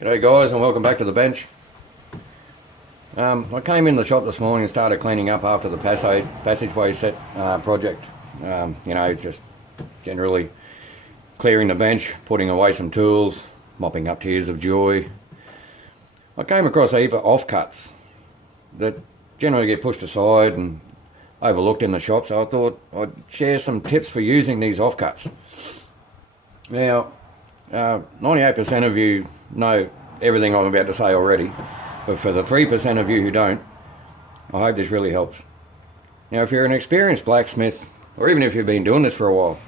G'day guys, and welcome back to the bench. I came in the shop this morning and started cleaning up after the passageway set project. Just generally clearing the bench, putting away some tools, mopping up tears of joy. I came across a heap of offcuts that generally get pushed aside and overlooked in the shop, so I thought I'd share some tips for using these offcuts. Now, 98% of you know everything I'm about to say already, but for the 3% of you who don't, I hope this really helps. Now, if you're an experienced blacksmith, or even if you've been doing this for a while,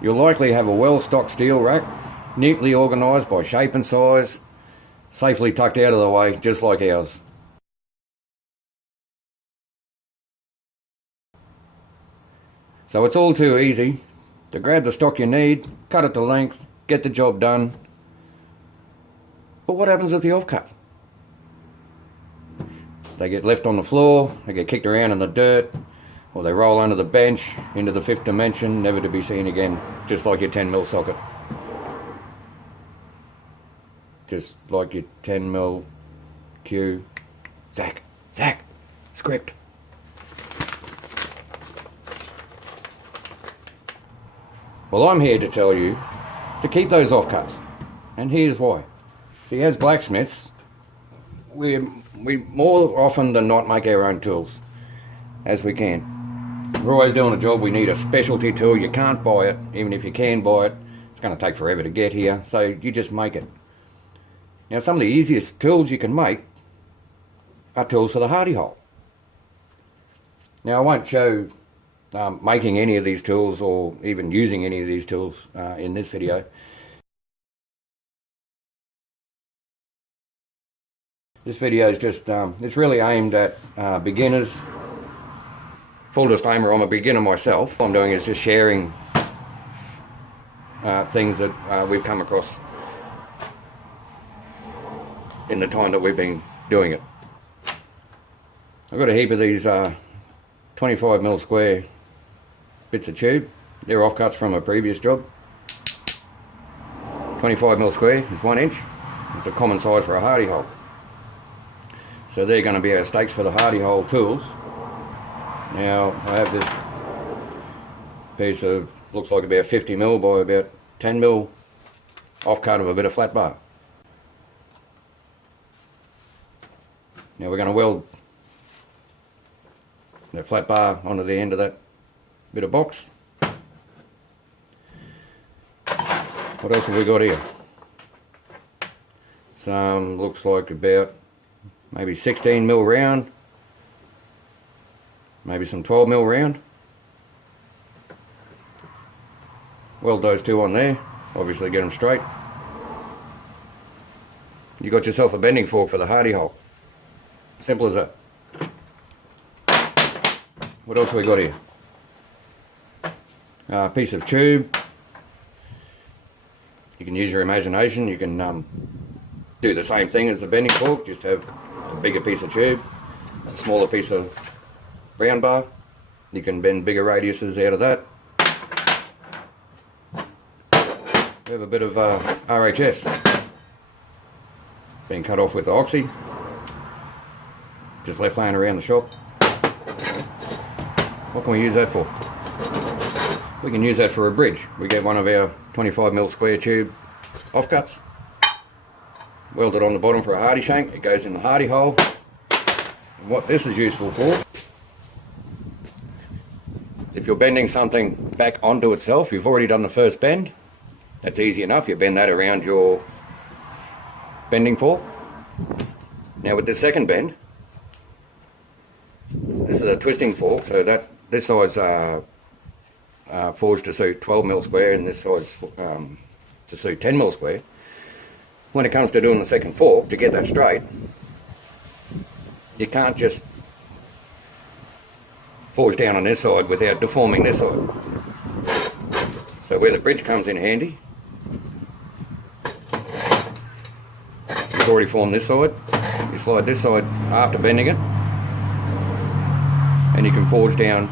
you'll likely have a well-stocked steel rack, neatly organised by shape and size, safely tucked out of the way, just like ours. So it's all too easy to grab the stock you need, cut it to length, get the job done. But what happens with the offcut? They get left on the floor, they get kicked around in the dirt, or they roll under the bench into the fifth dimension, never to be seen again, just like your 10mm socket. Just like your 10mm cue. Zach, script. Well, I'm here to tell you to keep those offcuts, and here's why. See, as blacksmiths, we more often than not make our own tools, as we can. We're always doing a job, we need a specialty tool. You can't buy it, even if you can buy it, it's going to take forever to get here, so you just make it. Now, some of the easiest tools you can make are tools for the hardy hole. Now, I won't show making any of these tools or even using any of these tools in this video. This video is just, it's really aimed at beginners. Full disclaimer, I'm a beginner myself. What I'm doing is just sharing things that we've come across in the time that we've been doing it. I've got a heap of these 25mm square bits of tube. They're offcuts from a previous job. 25mm square is 1 inch. It's a common size for a hardy hole. So they're going to be our stakes for the hardy hole tools. Now I have this piece of, looks like about 50mm by about 10mm offcut of a bit of flat bar. Now we're going to weld that flat bar onto the end of that bit of box. What else have we got here? Some looks like about maybe 16mm round, maybe some 12mm round. Weld those two on there, obviously get them straight. You got yourself a bending fork for the hardy hole. Simple as that. What else have we got here? A piece of tube. You can use your imagination. You can do the same thing as the bending fork, just have a bigger piece of tube, a smaller piece of round bar. You can bend bigger radiuses out of that. We have a bit of RHS being cut off with the oxy, just left laying around the shop. What can we use that for? We can use that for a bridge. We get one of our 25mm square tube offcuts, weld it on the bottom for a hardy shank. It goes in the hardy hole. And what this is useful for, if you're bending something back onto itself, you've already done the first bend. That's easy enough. You bend that around your bending fork. Now with the second bend, this is a twisting fork, so that this size forged to suit 12mm square and this size to suit 10mm square. When it comes to doing the second fork, to get that straight, you can't just forge down on this side without deforming this side. So where the bridge comes in handy, you've already formed this side. You slide this side after bending it, and you can forge down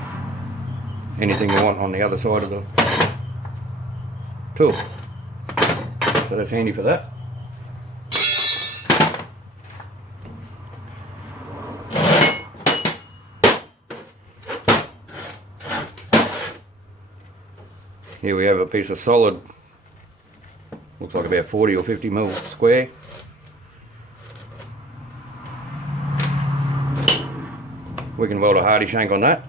anything you want on the other side of the tool. So that's handy for that. Here we have a piece of solid, looks like about 40 or 50 mil square. We can weld a hardy shank on that.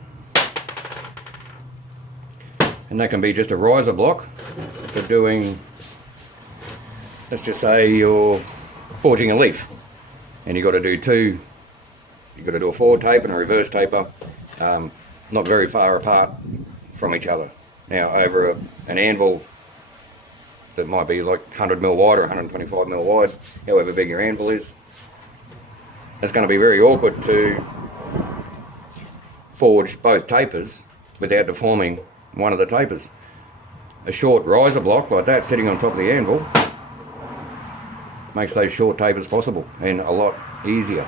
And that can be just a riser block for doing, let's just say you're forging a leaf and you've got to do two, you've got to do a forward tape and a reverse taper, not very far apart from each other. Now over an anvil that might be like 100 mil wide or 125 mil wide, however big your anvil is, it's going to be very awkward to forge both tapers without deforming one of the tapers. A short riser block like that sitting on top of the anvil makes those short tapers possible and a lot easier.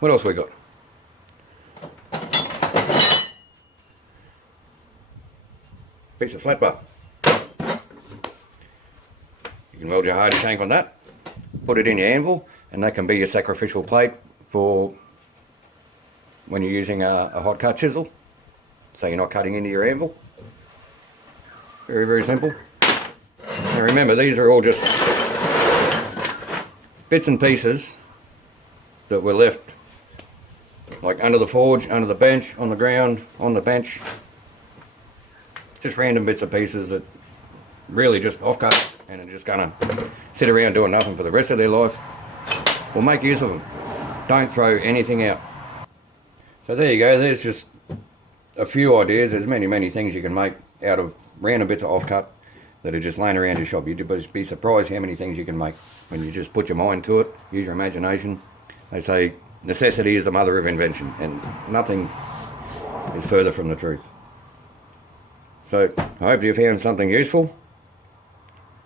What else we got? Piece of flat bar. You can weld your hardy shank on that, put it in your anvil, and that can be your sacrificial plate for when you're using a hot cut chisel, so you're not cutting into your anvil. Very, very simple. Now remember, these are all just bits and pieces that were left like under the forge, under the bench, on the ground, on the bench. Just random bits and pieces that really just offcut and are just gonna sit around doing nothing for the rest of their life. Well, make use of them. Don't throw anything out. So there you go, there's just a few ideas. There's many things you can make out of random bits of offcut that are just laying around your shop. You'd be surprised how many things you can make when you just put your mind to it, use your imagination. They say necessity is the mother of invention, and nothing is further from the truth. So I hope you found something useful.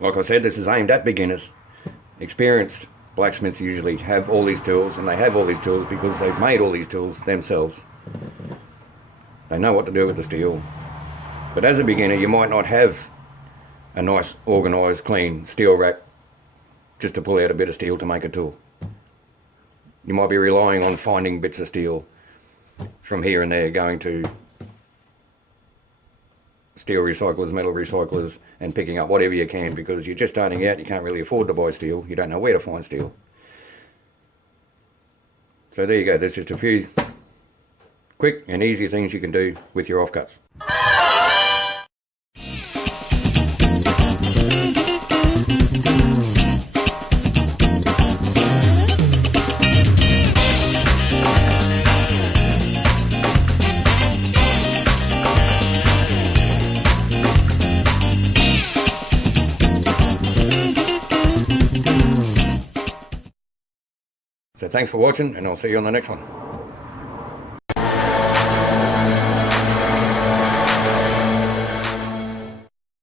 Like I said, this is aimed at beginners. Experienced blacksmiths usually have all these tools, and they have all these tools because they've made all these tools themselves. They know what to do with the steel. But as a beginner, you might not have a nice, organised, clean steel rack just to pull out a bit of steel to make a tool. You might be relying on finding bits of steel from here and there, going to steel recyclers, metal recyclers, and picking up whatever you can, because you're just starting out, you can't really afford to buy steel, you don't know where to find steel. So there you go, there's just a few quick and easy things you can do with your offcuts. So thanks for watching, and I'll see you on the next one.